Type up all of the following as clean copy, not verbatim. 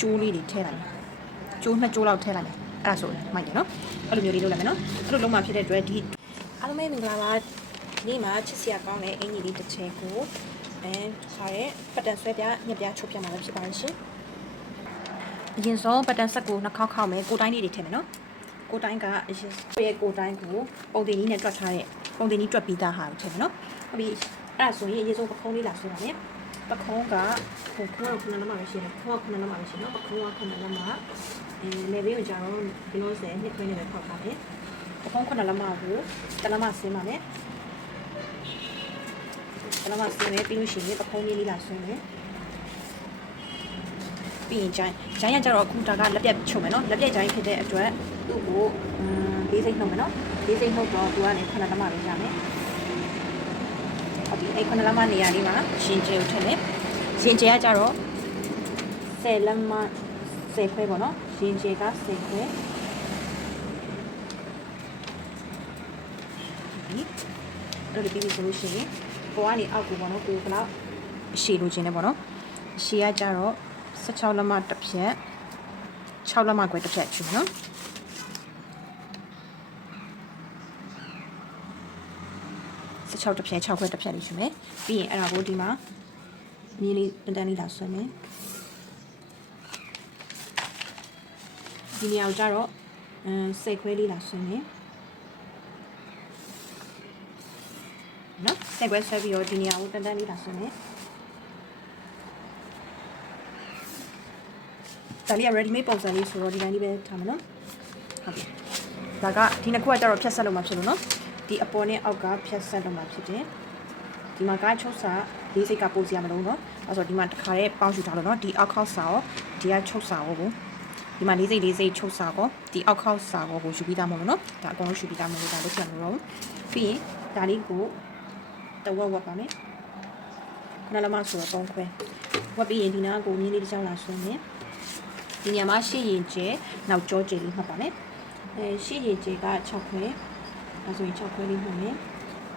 ကျိုးလေးတွေထည့်လိုက်မယ်ကျိုး2ကျိုးလောက်ထည့်လိုက်မယ်အဲ့ဒါဆိုမိုက်တယ်နော်အဲ့လိုမျိုးလေးလုပ်လိုက်မယ်နော်အဲ့လိုလုံးမှဖြစ်တဲ့အတွက်ဒီအားလုံးပဲမင်္ဂလာပါဒီနေ့မှာချစ်စရာကောင်းတဲ့အင်ကြီးလေးတစ်ချဲကိုခါရဲပတ်တန်ဆွဲပြညက်ပြချုပ်ပြမှာလည်းဖြစ်ပါရှင်အရင်ဆုံးပတ်တန်ဆက်ကိုနှစ်ခေါက်ခေါက်မယ်ကိုတိုင်းလေးတွေထည့်မယ်နော်ကိုတိုင်းကအရင်ရဲ့ကိုတိုင်းကိုပုံတင်ကြီးနဲ့တွက်ထားတဲ့ပုံတင်ကြီးတွက်ပြီးသားဟာကိုထည့်မယ်နော်ဟုတ်ပြီအဲ့ဒါဆိုရင်အရင်ဆုံးပခုံးလေးလာဆွဲပါမယ်ပခုံးကခုနက9လက်မပဲရှိတယ်ခုနက9လက်မပဲရှိနော်ပခုံးက9လက်မလေဘေးကိုကြာတော့ဒီလိုစဲနှစ်ခွင်းနဲ့ပဲဖောက်ထားတယ်ပခုံး9လက်မကို1လက်မဆင်းပါမယ်1လက်မဆင်းမယ်ပြီးလို့ရှိရင်ပခုံးလေးလာဆွဲမယ်ပြီးရင်ဂျိုင်းရကြတော့အခုဒါကလက်ပြတ်ချုပ်မယ်နော်လက်ပြတ်ဂျိုင်းဖြစ်တဲ့အတွက်သူ့ကိုလေးစိတ်နှုတ်မယ်နော်လေးစိတ်နှုတ်တော့သူကနေ9လက်မပဲရမယ်ဟုတ်ပြီအဲ့9လက်မနေရာလေးမှာရှင်ကျဲကိုထည့်မယ်ရှင်ကျဲကကြတော့10လက်မ10ခွဲပေါ့နော်ရှင်ကျဲက10ခွဲအဲ့လိုပြီးပြီဆိုလို့ရှိရင်ပေါ်ကနေအောက်ကိုပေါ့နော်ကိုဘလောက်ရှည်လိုချင်တယ်ပေါ့နော်ရှည်ကကြတော့16လက်မတစ်ဖြက်6လက်မခွဲတစ်ဖြက်ချူနော်16တစ်ဖြက်6ခွဲတစ်ဖြက်လေးချူမယ်ပြီးရင်အဲ့ဒါကိုဒီမှာမြေးလေးတန်းလေးလာဆွဲမယ်ဒီနေရာကိုကြတော့10ခွဲလေးလာဆွဲမယ်နော်10ခွဲဆွဲပြီးတော့ဒီနေရာကိုတန်းလေးလာဆွဲမယ်ဒါလေးက ready made ပုံစံလေးဆိုတော့ဒီတိုင်းလေးပဲထားမယ်နော်ဟုတ်ပြီဒါကဒီနှစ်ခုကကြတော့ဖြတ်ဆက်လို့မှဖြစ်လို့နော်ဒီအပေါ်နဲ့အောက်ကဖြတ်ဆက်လို့မှဖြစ်တယ်ဒီမှာကချုပ်စာလေးစိတ်ကပို့စီရမလို့နော်အဲဆိုဒီမှာတစ်ခါတည်းပေါင်းယူထားလို့နော်ဒီအောက်ခေါက်စာရောဒီကချုပ်စာရောကိုဒီမှာလေးစိတ်ချုပ်စာကိုဒီအောက်ခေါက်စာကိုယူပြီးသားမဟုတ်လို့နော်ဒါအကုန်လုံးယူပြီးသားမဟုတ်လို့ဒါလို့ပြန်လို့တော့ပြီးရင်ဒါလေးကိုတဝက်ဝက်ပါမယ်ခဏလမဆိုတော့3ခွဲဝက်ပြီးရင်ဒီနားကိုမြင်းလေးတစ်ချောင်းလာဆွဲမယ်ဒီညမှာရှေ့ရင်ကျဲနောက်ကြောကျဲလေးမှတ်ပါမယ်ရှေ့ရင်ကျဲက6ခွဲဒါဆိုရင်6ခွဲလေးမှတ်မယ်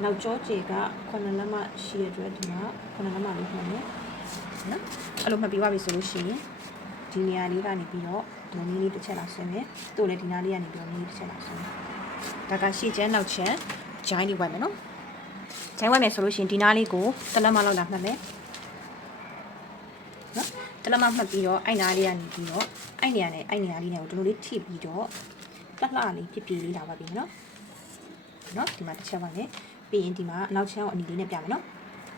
နောက်ကြောကျဲက9လက်မရှိတဲ့အတွက်ဒီမှာ9လက်မလေးမှတ်မယ်နော်အဲ့လိုမှတ်ပြီးသွားပြီဆိုလို့ရှိရင်ဒီနေရာလေးကနေပြီးတော့ဒီနည်းလေးတစ်ချက်လောက်ဆွဲမယ်တို့လည်းဒီနားလေးကနေပြီးတော့နည်းလေးတစ်ချက်လောက်ဆွဲမယ်ဒါကရှေ့ကျဲနောက်ကျဲဂျိုင်းလေးဝိုက်မယ်နော်ဂျိုင်းဝိုက်မယ်ဆိုလို့ရှိရင်ဒီနားလေးကို1လက်မလောက်လာမှတ်မယ်နော်တလမမှတ်ပြီးတော့အဲ့နားလေးကနေပြီးတော့အဲ့နေရာနဲ့အဲ့နေရာလေးနဲ့ကိုဒီလိုလေးထိပြီးတော့လှလှလေးပြပြလေးလာပါပြီနော်ဒီမှာတစ်ချက်ပါနဲ့ပြီးရင်ဒီမှာနောက်ချမ်းကိုအနီလေးနဲ့ပြမယ်နော်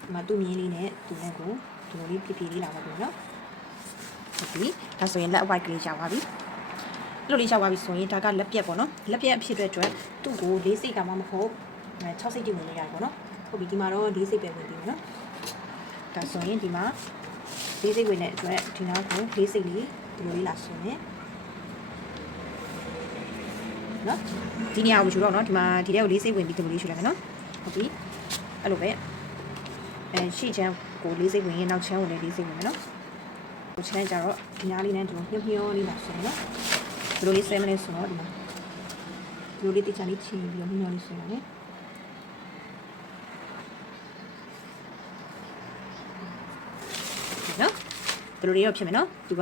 ဒီမှာသူ့မြင်းလေးနဲ့သူ့နဲ့ကိုဒီလိုလေးပြပြလေးလာပါပြီနော်ဟုတ်ပြီဒါဆိုရင်လက်အဝိုက်ကလေးရပါပြီအဲ့လိုလေးရပါပြီဆိုရင်ဒါကလက်ပြက်ပေါ့နော်လက်ပြက်အဖြစ်အတွက်သူ့ကို၄စိတ်ကမှမဟုတ်6စိတ်တည်ဝင်လို့ရတယ်ပေါ့နော်ဟုတ်ပြီဒီမှာတော့၄စိတ်ပဲဝင်ပြီနော်ဒါဆိုရင်ဒီမှာ၄စိတ်ဝင်တဲ့အတွက်ဒီနောက်ကို၄စိတ်လေးဒီလိုလေးလာဆွဲမယ်နော်ဒီနေရာကိုယူတော့နော်ဒီမှာဒီထဲကို၄စိတ်ဝင်ပြီးဒီလိုလေးယူလိုက်မယ်နော်ဟုတ်ပြီအဲ့လိုပဲရှေ့ချမ်းကို၄စိတ်ဝင်ရင်နောက်ချမ်းကိုလည်း၄စိတ်ဝင်မယ်နော်ကိုချမ်းကြတော့ဒီနားလေးနဲ့ဒီလိုညှို့လေးလာဆွဲမယ်နော်ဒီလိုလေးဆွဲမလဲဆိုတော့ဒီမှာဒီလိုလေးတိကျလေးချင်းပြီးတော့ညှို့လေးဆွဲပါမယ်နော်ဒီလိုလေးတော့ဖြစ်မယ်နော်သူက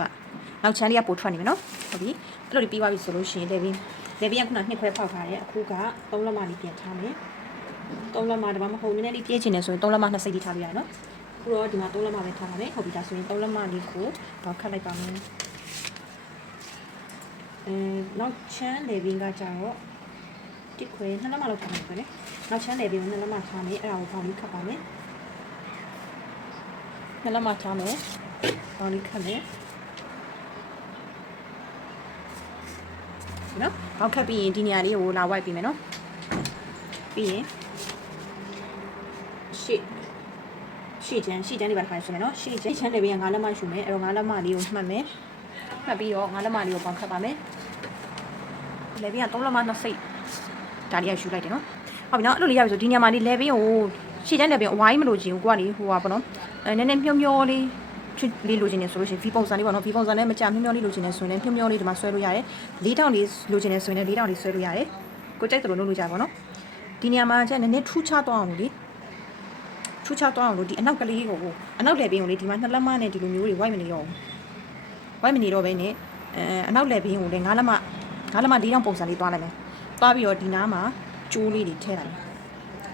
နောက်ချမ်းလေးကပိုထွက်နေမယ်နော်ဟုတ်ပြီအဲ့လိုလေးပြီးသွားပြီဆိုလို့ရှိရင်လေဘင်းကခုန2ခွဲဖောက်ထားတယ်အခုက3လက်မလေးပြန်ထားမယ်3လက်မဒါမှမဟုတ်နည်းနည်းလေးပြည့်ချင်တယ်ဆိုရင်3လက်မ2စိတ်လေးထားပြရနော်အခုတော့ဒီမှာ3လက်မပဲထားပါမယ်ဟုတ်ပြီဒါဆိုရင်3လက်မလေးကိုတော့ခတ်လိုက်ပါမယ်နောက်ချမ်းလေဘင်းကကြတော့တစ်ခွဲ2လက်မလောက်ထားမယ်ပဲနောက်ချမ်းလေဘင်းကို2လက်မထားမယ်အဲ့ဒါကိုပေါင်းလေးခတ်ပါမယ်2လက်မထားမယ်ပေါင်းလေးခတ်မယ်နော်ပေါက်ခတ်ပြီးရင်ဒီနေရာလေးကိုလာဝိုက်ပြီးမယ်နော်ပြီးရင်ရှေ့ချမ်းလေးပါထားရဆိုမယ်နော်ရှေ့ချမ်းလေးပဲ9လက်မရှူမယ်အဲ့တော့9လက်မလေးကိုမှတ်မယ်မှတ်ပြီးတော့9လက်မလေးကိုပေါက်ခတ်ပါမယ်လေဘင်းက3လက်မ2စိတ်ဒါလေးကရှူလိုက်တယ်နော်ဟုတ်ပြီနော်အဲ့လိုလေးရပြီဆိုဒီနေရာမှာလေးလေဘင်းကိုရှေ့ချမ်းလေဘင်းအဝိုင်းမလို့ချင်ဘူးကိုကလေဟိုပါပေါ့နော်နည်းနည်းမျောလေးဖြစ်လေးလိုချင်နေဆိုလို့ရှိရင် V ပုံစံလေးပေါ့နော် V ပုံစံနဲ့မကြမျောလေးလိုချင်နေဆိုရင်လည်းမျောလေးဒီမှာဆွဲလို့ရတယ်၄တောင်လေးလိုချင်နေဆိုရင်လည်း၄တောင်လေးဆွဲလို့ရတယ်ကိုကြိုက်တယ်လို့လုပ်လို့ကြပါတော့ဒီနေရာမှာကျနည်းနည်းထူးခြားသွားအောင်လို့လေထူးခြားသွားအောင်လို့ဒီအနောက်ကလေးကိုအနောက်လေပင်ကိုလေဒီမှာ2လက်မနဲ့ဒီလိုမျိုးတွေဝိုက်မနေရော ဝိုင်းမနေတော့ဘဲနဲ့အနောက်လက်ဘင်းကိုလည်းငါးလက်မ၄တောင်ပုံစံလေးတွားလိုက်မယ်တွားပြီးတော့ဒီနားမှာကျိုးလေးတွေထည့်လိုက်မယ်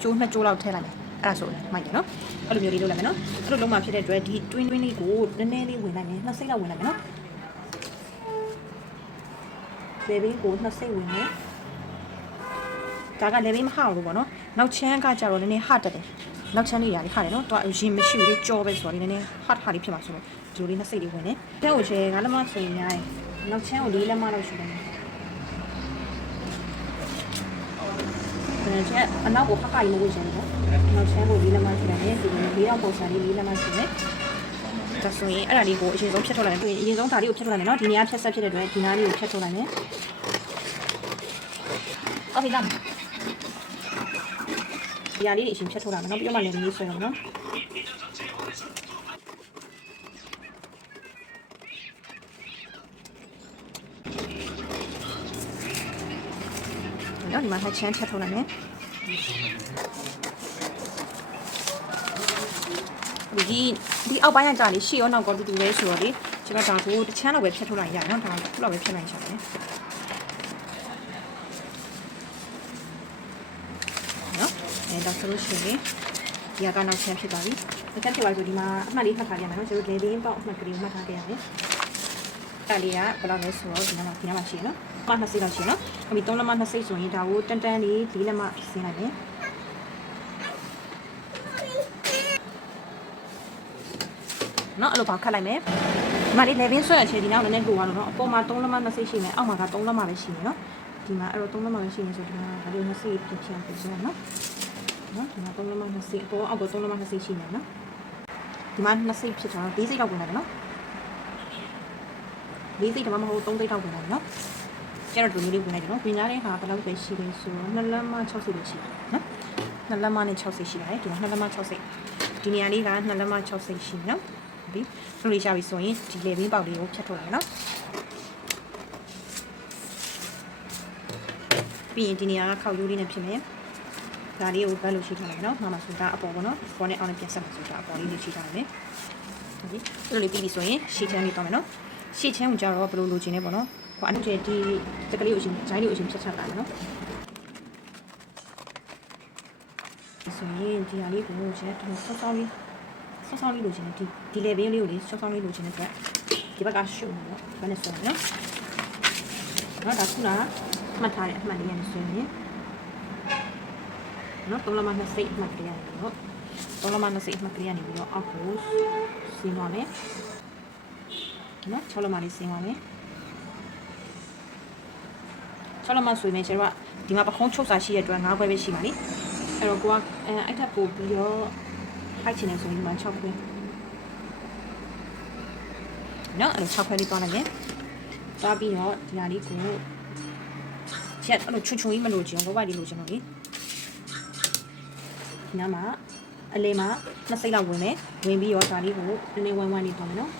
ကျိုး2ကျိုးလောက်ထည့်လိုက်မယ်အဲ့ဒါဆိုမိုက်တယ်နော်အဲ့လိုမျိုးလေးလုပ်လိုက်မယ်နော်အဲ့လိုလုံးမှဖြစ်တဲ့အတွက်ဒီ twin လေးကိုနည်းနည်းလေးဝင်လိုက်မယ်2စိတ်လောက်ဝင်လိုက်မယ်နော်လေဘင်းကို2စိတ်ဝင်မယ်ဒါကလေဘင်းမဟအောင်လို့ပေါ့နော်နောက်ချမ်းကကြတော့နည်းနည်းဟတက်တယ်နောက်ချမ်းလေးရတယ်ခါတယ်နော်တော့ရင်မရှိဘူးလေကြောပဲဆိုတော့နည်းနည်းဟတ်ဟာလေးဖြစ်မှာဆိုတော့ဒီလိုလေး2စိတ်လေးဝင်တယ်တဲ့ကိုချဲငါးလက်မဆိုရင်များတယ်နောက်ချမ်းကို4လက်မလောက်ရှိတယ်ကျအနောက်ကိုဖက်ကကြီးမဝေ့ချင်ဘူးနောက်ချမ်းကို4လက်မရှိတယ်ဒီလို4တော့ပုံစံလေး4လက်မရှိတယ်ဒါဆိုရင်အဲ့ဒါလေးကိုအရင်ဆုံးဖြတ်ထုတ်လိုက်မယ်အရင်ဆုံးဒါလေးကိုဖြတ်ထုတ်လိုက်မယ်နော်ဒီနေရာဖြတ်ဆက်ဖြစ်တဲ့အတွက်ဒီနားလေးကိုဖြတ်ထုတ်လိုက်မယ်အော်ဒီလားဒီဟာလေးတွေအရင်ဖြတ်ထုတ်လိုက်မယ်နော်ပြီးတော့မှလည်းလေးဆွဲအောင်နော်နော်ဒီမှာချမ်းဖြတ်ထုတ်လိုက်မယ်ဒီအောက်ပိုင်းကကြာလေးရှေ့ရောနောက်ကောတူတူလေးဆိုတော့လေကျွန်တော်ဒါကိုတစ်ချမ်းတော့ပဲဖြတ်ထုတ်လိုက်ရတယ်နော်ဒါကခုလောက်ပဲဖြတ်လိုက်ချင်တယ်နော်ဒါဆိုလို့ရှိရင်ဒီကနောက်ချမ်းဖြစ်သွားပြီအချက်ဖြစ်သွားဆိုဒီမှာအမှတ်လေးမှတ်ထားရမယ်နော်ကျွန်တော်လေဘင်းပေါက်အမှတ်ကလေးမှတ်ထားခဲ့ရမယ်အဲ့လေးကဘယ်လောက်လဲဆိုတော့ဒီမှာရှိရနော်မှ2စိတ်လောက်ရှိနော်အမိ3လက်မ2စိတ်ဆိုရင်ဒါကိုတန်တန်းလေး4လက်မဆင်းလိုက်မယ်နော်အဲ့လိုပါခတ်လိုက်မယ်ဒီမှာလေး level ဆွဲရချေဒီနောက်လည်းနည်းလိုပါတော့နော်အပေါ်မှာ3လက်မ2စိတ်ရှိမယ်အောက်မှာက3လက်မပဲရှိမယ်နော်ဒီမှာအဲ့တော့3လက်မပဲရှိနေဆိုဒီမှာဒါလေး2စိတ်ဖြစ်ချင်ပြီဆိုတော့နော်ဒီမှာ3လက်မ2စိတ်အပေါ်အောက်က3လက်မ2စိတ်ရှိမယ်နော်ဒီမှာ2စိတ်ဖြစ်သွားတော့4စိတ်လောက်ဝင်လာတယ်နော်4စိတ်တမမဟုတ်3စိတ်လောက်ဝင်လာတယ်နော်ကျတော့ဒီလေးဝင်လိုက်တယ်နော်ဝင်လာတဲ့ဟာဘယ်လောက်ပဲရှိလဲဆိုတော့2လက်မ6စိတ်ပဲရှိတယ်နော်2လက်မနဲ့6စိတ်ရှိပါတယ်ဒီမှာ2လက်မ6စိတ်ဒီနေရာလေးက2လက်မ6စိတ်ရှိနော်ဒီလိုလေးရှာပြီးဆိုရင်ဒီလေဘင်းပေါက်လေးကိုဖြတ်ထုတ်လိုက်နော်ပြီးရင်ဒီနေရာကခောက်ရိုးလေးနဲ့ဖြစ်မယ်ဒါလေးကိုဘက်လို့ရှိထားလိုက်နော်မှာဆိုတာအပေါ်ပေါ့နော်ပေါ်နဲ့အောက်နဲ့ပြန်ဆက်မှာဆိုတာအပေါ်လေးလေးရှိထားမယ်ဟုတ်ပြီအဲ့လိုလေးပြီးပြီဆိုရင်ရှေ့ချမ်းလေးတောင်းမယ်နော်ရှေ့ချမ်းကိုကြတော့ဘယ်လိုလိုချင်လဲပေါ့နော်ဟိုအနုကျဒီတက်ကလေးကိုအရင်ဂျိုင်းလေးကိုအရင်ဖြတ်ချလိုက်နော်ဆိုရင်ဒီဟာလေးကိုချက်ဆောင်းဆောင်းလေးလိုချင်တယ်ဒီလေဘင်းလေးကိုလေဆောင်းလေးလိုချင်တဲ့အတွက်ဒီဘက်ကရှုံနော်ဘယ်နဲ့ဆိုရလဲနော်ဒါခုနမှတ်ထားတဲ့အမှတ်လေးရနေဆိုရင်နော်3လက်မ2စိတ်အမှတ်ကလေးရနေနော်3လက်မ2စိတ်အမှတ်ကလေးရနေပြီးတော့အောက်ကိုဆင်းသွားမယ်နော်6လက်မလေးဆင်းသွားမယ်6လက်မဆိုရင်ကျတော့ဒီမှာပခုံးချုပ်စာရှိတဲ့အတွက်9ခွဲပဲရှိပါလိမ့်အဲ့တော့ကိုကအဲ့ထပ်ပို့ပြီးတော့ဖိုက်ချင်တယ်ဆိုရင်ဒီမှာ6ခွဲနော်အဲ့လို6ခွဲလေးသွားလိုက်မယ်သွားပြီးတော့ဒီဟာလေးကိုချက်အဲ့လိုချွတ်ချွန်ကြီးမလို့ချင်ဘောပါလေးလို့ချင်တော့လေဒီနားမှာအလေးမှာ2စိတ်လောက်ဝင်မယ်ဝင်ပြီးတော့ဒါလေးကိုနည်းနည်းဝမ်းဝမ်းလေးသွားမယ်နော်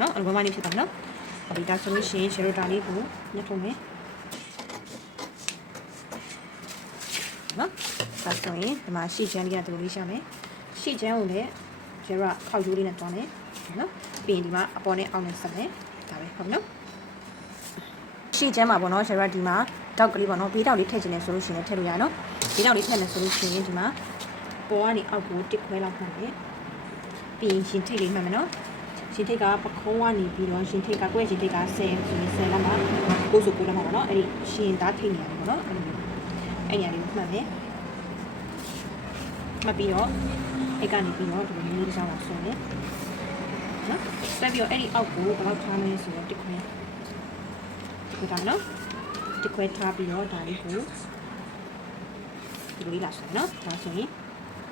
နော်အလဘမလေးဖြစ်သွားနော်ဒီဒါဆိုလို့ရှိရင်ရှယ်ရိုတာလေးကိုညှပ်ထုံးမယ်နော်ဒါဆိုရင်ဒီမှာရှေ့ချမ်းလေးကဒီလိုလေးရှာမယ်ရှေ့ချမ်းကိုလည်းရှယ်ရိုကခောက်ရိုးလေးနဲ့တွားမယ်နော်ပြီးရင်ဒီမှာအပေါ်နဲ့အောက်နဲ့ဆက်မယ်ဒါပဲဟုတ်နော်ရှေ့ချမ်းမှာပေါ့နော်ရှယ်ရိုကဒီမှာတောက်ကလေးပေါ့နော်ဘေးတောက်လေးထည့်ချင်တယ်ဆိုလို့ရှိရင်ထည့်လို့ရနော်ဘေးတောက်လေးထည့်မယ်ဆိုလို့ရှိရင်ဒီမှာပေါ်ကနေအောက်ကိုတစ်ခွဲလောက်မှတ်မယ်ပြီးရင်ရှင်ထိတ်လေးမှတ်မယ်နော်ရှင်ထိတ်ကပခုံးကနေပြီးတော့ရှင်ထိတ်ကကွဲရှင်ထိတ်က10ဆိုရင်10လက်မှာ9ဆို9လက်မှာပေါ့နော်အဲ့ဒီရှင်သားထိတ်နေရတယ်ပေါ့နော်အဲ့ဒီအဲ့ညာလေးမှတ်မယ်မှတ်ပြီးတော့အဲ့ကနေပြီးတော့ဒီလိုမျိုးကြောင်းလာဆွဲမယ်နော်ဆွဲပြီးတော့အဲ့ဒီအောက်ကိုဘယ်လောက်ထားမလဲဆိုတော့တစ်ခွဲဒီကနော်တစ်ခွဲထားပြီးတော့ဒါလေးကိုဒီလိုလေးလာဆွဲနော်ဒါဆိုရင်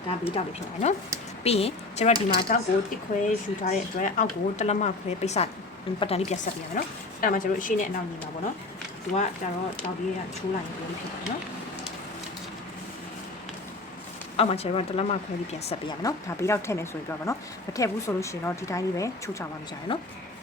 ဒါဘေးတောက်လေးဖြစ်သွားနော်ပြီးရင်ကျတော့ဒီမှာတောက်ကိုတစ်ခွဲယူထားတဲ့အတွက်အောက်ကိုတလက်မခွဲပိတ်စပတ်တန်လေးပြန်ဆက်ပြရမယ်နော်အဲ့ဒါမှကျတော့အရှိနဲ့အနောက်ညီမှာပေါ့နော်သူကကျတော့တောက်လေးကချိုးလိုက်ရင်လေးဖြစ်သွားနော်အောက်မှာကျတော့တလက်မခွဲလေးပြန်ဆက်ပြရမယ်နော်ဒါဘေးတော့ထည့်မယ်ဆိုရင်တော့ပေါ့နော်မထည့်ဘူးဆိုလို့ရှိရင်တော့ဒီတိုင်းလေးပဲချိုးချပါမှကြရနော်